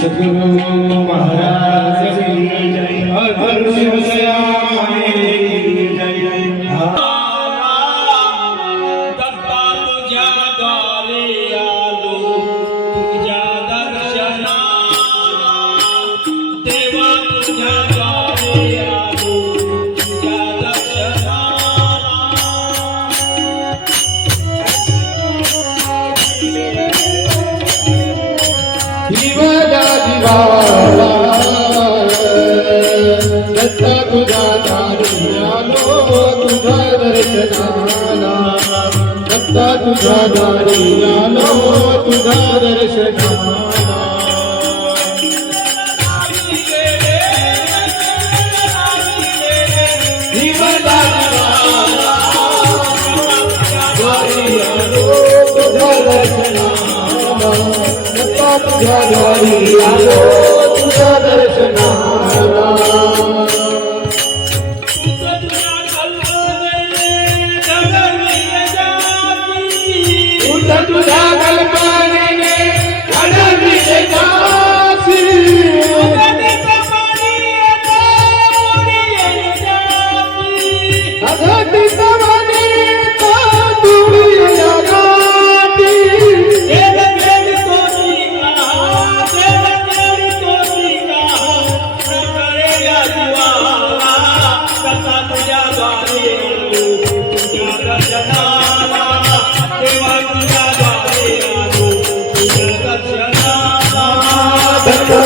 सद्गुरु महाराज की जय, हर शिव श्याम की जय। दत्ता तुझ्या द्वारे आलो, तुझ्या दर्शनाला देवा, तुझ्या द्वारे आलो, तुझ्या दर्शनाला। जीवाला जीवाला दत्ता तुझ्या दारी आलो, तुझ्या दर्शनाला। दत्ता तुझ्या दारी आलो, तुझ्या दर्शनाला। जीवाला जीवाला दारी आलो, तुझ्या दर्शनाला। दत्ता तुझ्या दारी आलो, तुझ्या दर्शनाला। तुझ्या कल्पनेने घडविले जासी, अघटित मनी तातुडी जगाती।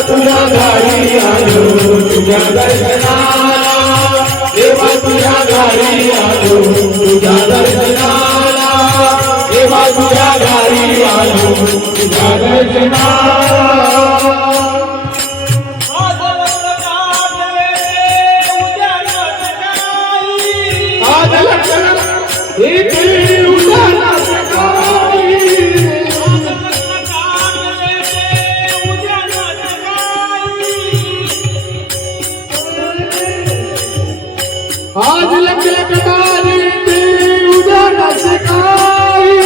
तुझ्या दारी आलो, तुझ्या दर्शनाला। देवा तुझ्या दारी आलो, तुझ्या दर्शनाला। देवा तुझ्या दारी आलो, तुझ्या दर्शनाला। आज लक्षण इथे उजाला सकाळी। आज लक्ष्य कटारी ते उजाला सकाळी।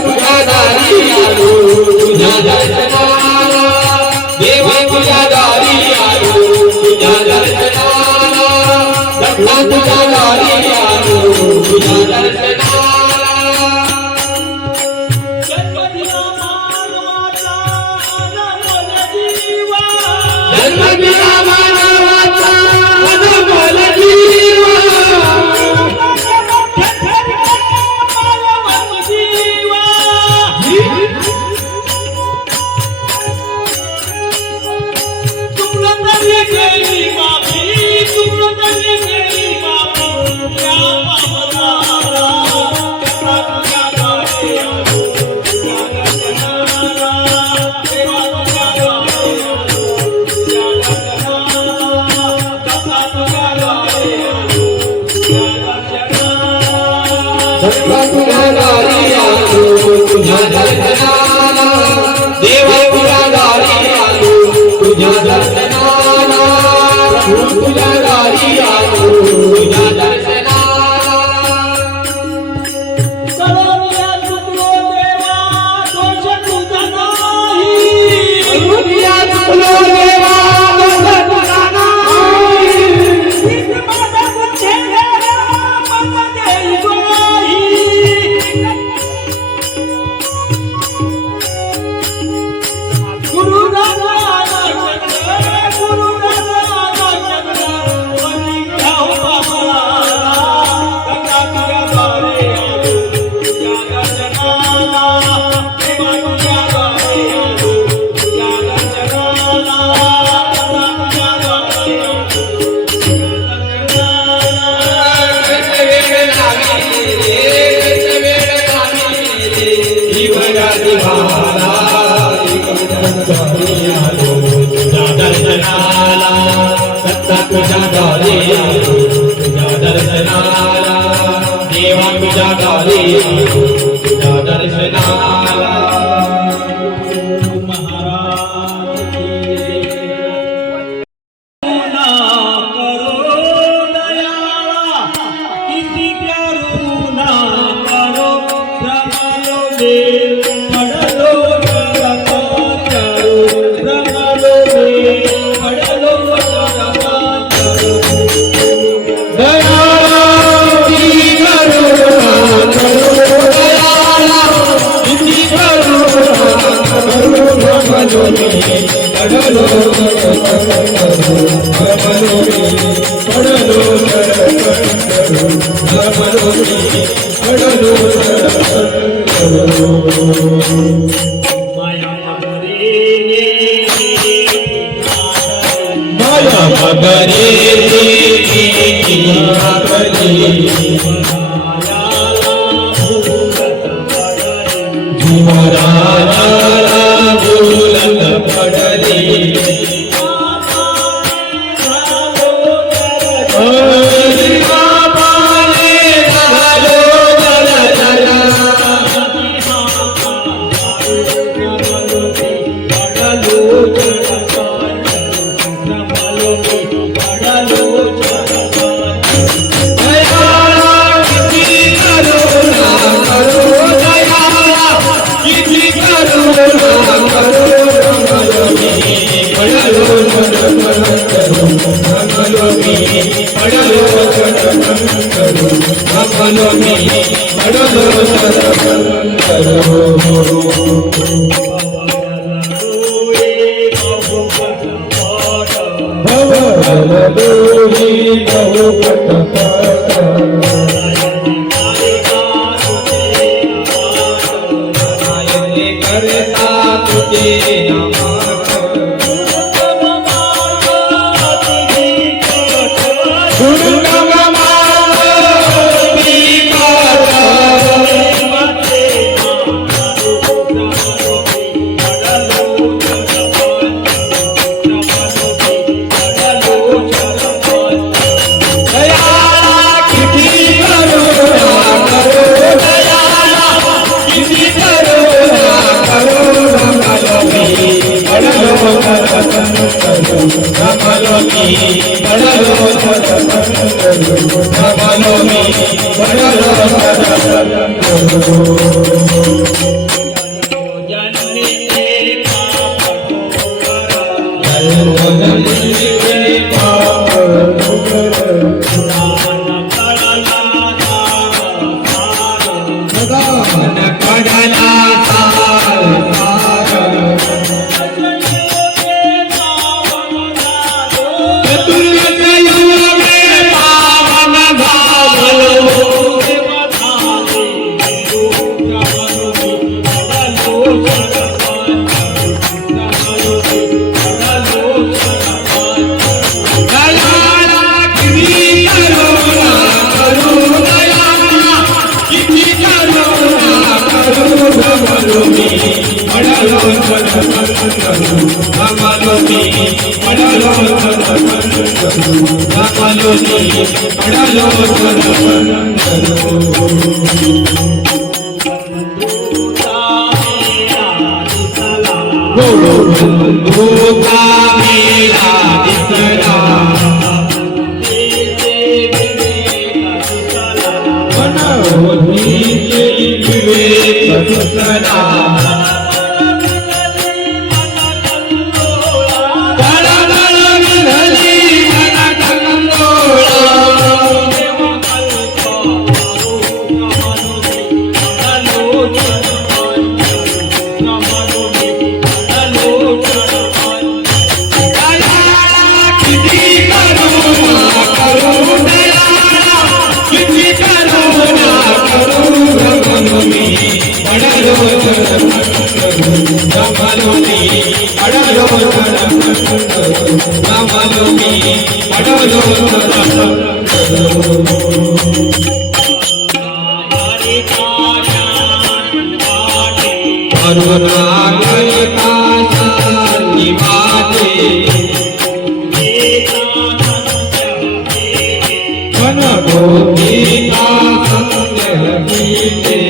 तुझ्या दारी आलो, तुझ्या दर्शनाला। देवा तुझ्या दारी आलो, तुझ्या दर्शनाला। दत्ता तुझ्या दारी आलो, तुझ्या दर्शनाला। जन्मदिला मानवाचा अनमोल जीवा, जन्मदिला मानवाचा अनमोल जीवा। दत्ता तुझ्या दारी आलो, तुझ्या दर्शनाला। देवा तुझ्या दारी आलो, तुझ्या दर्शनाला। तुझ्या दारी आलो, तुझ्या दर्शनाला। करोनिया तुझो देवा, दोष तुझा नाही। द्वारी आलो तुझ्या दर्शनाला दत्ता तुझ्या द्वारी आलो तुझ्या दर्शनाला देवा तुझ्या द्वारी आलो तुझ्या दर्शनाला महाराज की जय. करुणा करो दयाळा किती करुणा करो रमलो देव पडलो जगताचारू रमलो देव पडलो जगताचारू माया करुणा नाही वाटे मन गोपीता संग गीते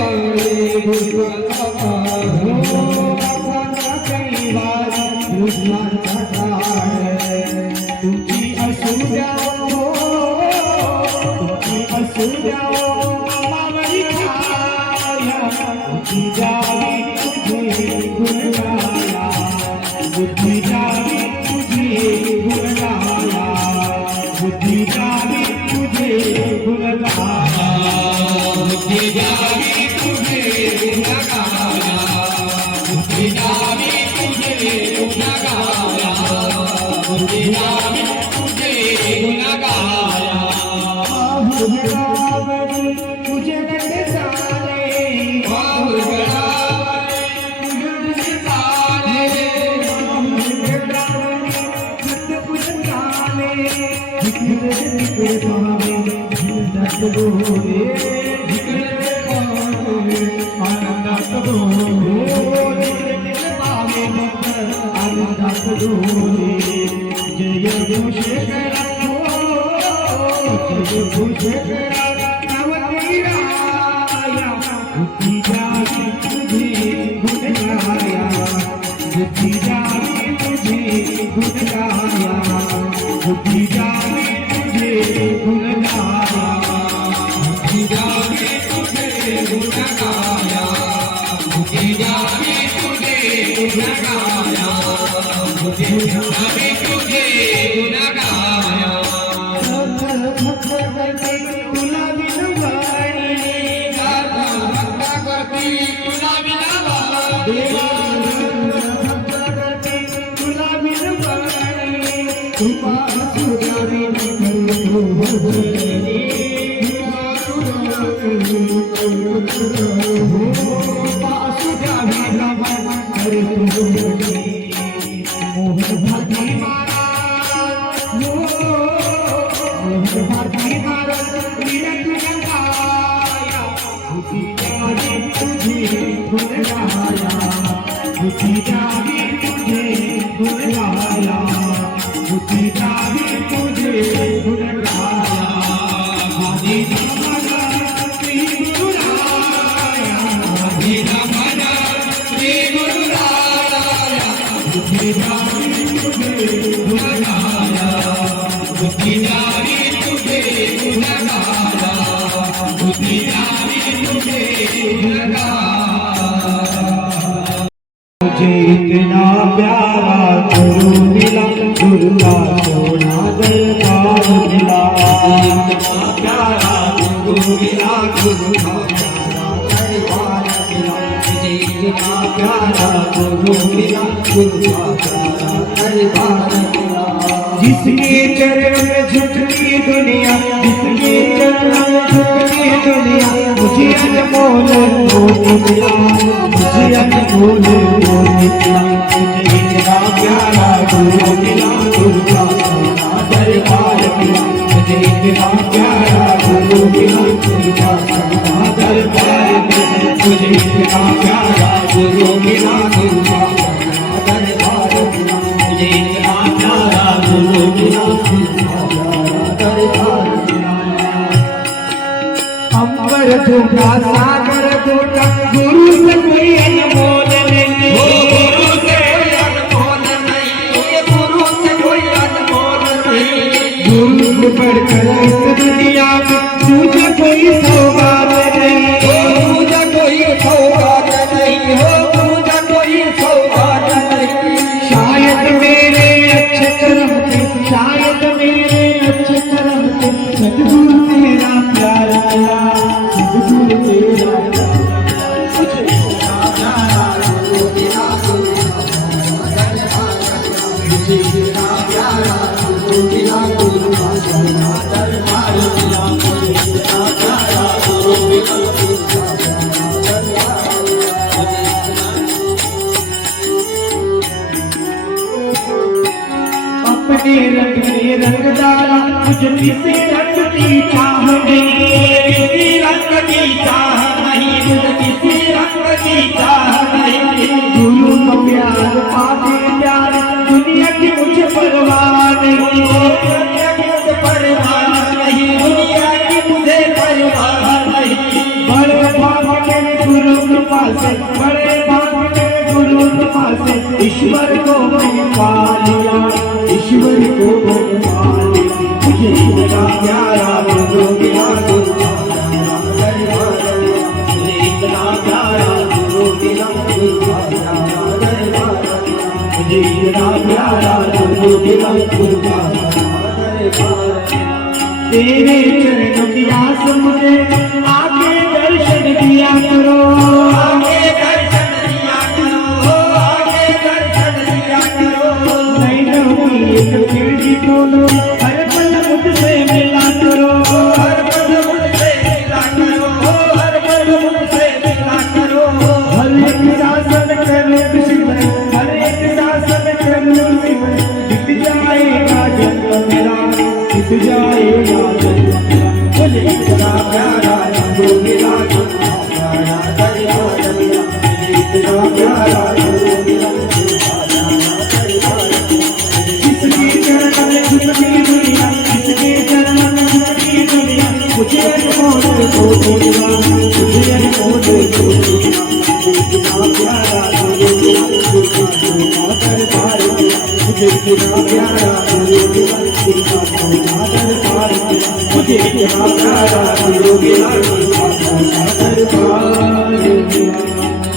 Bye. तुमची असू द्या मावळी छाया तुझी जावी तुझे गुण गाया बुद्धी जावी तुझे गुण गाया बुद्धी जावी तुझे गुण गाया बुद्धि जावी तुझे गुण गाया बुद्धि जावी तुझे गुण गाया बुद्धि जावी तुझे गुण गाया तुझे रंग चाले बुद्धि जावी तुझे गुण गाया बुद्धि जावी तुझे गुण गाया बुद्धि जावी तुझे गुण गाया बुद्धि जावी तुझे गुण गाया बुद्धि जावी तुझे गुण गाया बुद्धि जावी तुझे गुण गाया तुला विनवाणी भक्ता करती तुला विनावा देवा तुला विनवाणी तुपा सुधारी बुद्धि जावी तुझे गुण गाया बुद्धि जावी तुझे गुण गाया बुद्धि जावा श्री गुरुराया बुद्धि जावा श्री गुरुराया बुद्धि जावी तुझे गुण गाया बुद्धि जावी तुझे गुण गाया बुद्धि जावी तुझे गुण गाया मुझे इतना प्यारा गुरु मिला गुरु का सोना दरबार मिला इतना प्यारा गुरु मिला गुरु का प्यारा दरबार मिला मुझे इतना प्यारा गुरु मिला गुरु का प्यारा दरबार मिला जिसके चरण में झुकती दुनिया जिसके चरण में झुकती दुनिया मुझे अनमोल मोती मिला मुझे अनमोल मोती मिला मुझे इतना प्यारा गुरु मिला गुरु का सोना दरबार मिला मुझे इतना प्यारा गुरु मिला गुरु का सोना दरबार मिला मुझे इतना प्यारा गुरु मिला गुरु का प्यारा दरबार मिला मुझे इतना प्यारा गुरु मिला गुरु का प्यारा दरबार मिला अंबर दूंगा सागर दूंगा गुरु से कोई अनमोल नहीं गुरु से कोई अनमोल नहीं गुरु से कोई अनमोल नहीं गुरु से बढ़कर इस दुनिया में तुझे कोई सौगात नहीं तुझे कोई सौगात नहीं हो तुझे कोई सौगात नहीं शायद मेरे अच्छे कर्म थे शायद मेरे अच्छे कर्म थे सद्गुरु तेरा प्यार मिला सद्गुरु तेरा मुझे इतना प्यारा गुरु मिला गुरु का प्यारा मुझे इतना प्यारा गुरु मिला गुरु का प्यारा दरबार मिला मुझे इतना प्यारा गुरु मिला गुरु का प्यारा दरबार मुझे अपने रंग में रंग डाला मुझे किसी रंग की चाह नहीं किसी रंग की चाह नहीं मुझे किसी रंग की चाह नहीं गुरु का प्यार पाके प्यार दुनिया की मुझे परवाह नहीं दुनिया की मुझे परवाह नहीं दुनिया की मुझे परवाह नहीं बड़े भाग के गुरु कृपा पासे बड़े भाग में गुरु पासे ईश्वर को मैं पा लिया ईश्वर को मैं पा लिया मुझे इतना प्यारा गुरु मिला गुरु मुझे इतना प्यारा गुरु मिला गुरु मुझे इतना प्यारा गुरु मिला गुरु तेरे चरणों की आस मुझे आके दर्शन दिया करो आके दर्शन दिया करो आके दर्शन दिया करो नैनों की एक खिड़की खोलो हर पल मुझसे मिला करो हर पल मुझसे मिला करो हर पल मुझसे मिला करो हर एक शासन करो शिवन हर एक शासन करो शिवन बीत जाएगा जन्म मेरा बीत जाएगा मुझे इतना प्यारा गुरु मिला प्यारा दरबार मिला मुझे इतना प्यारा गुरु मिला जिसके चरण में झुकती दुनिया जिसके चरण में झुकती दुनिया मुझे अनमोल को छोड़ना मुझे अनमोल को छोड़ना इतना प्यारा गुरु मिला दरबार मिला मुझे इतना प्यारा गुरु मिला दरबार मिला मुझे इतना प्यारा गुरु मिला दरबार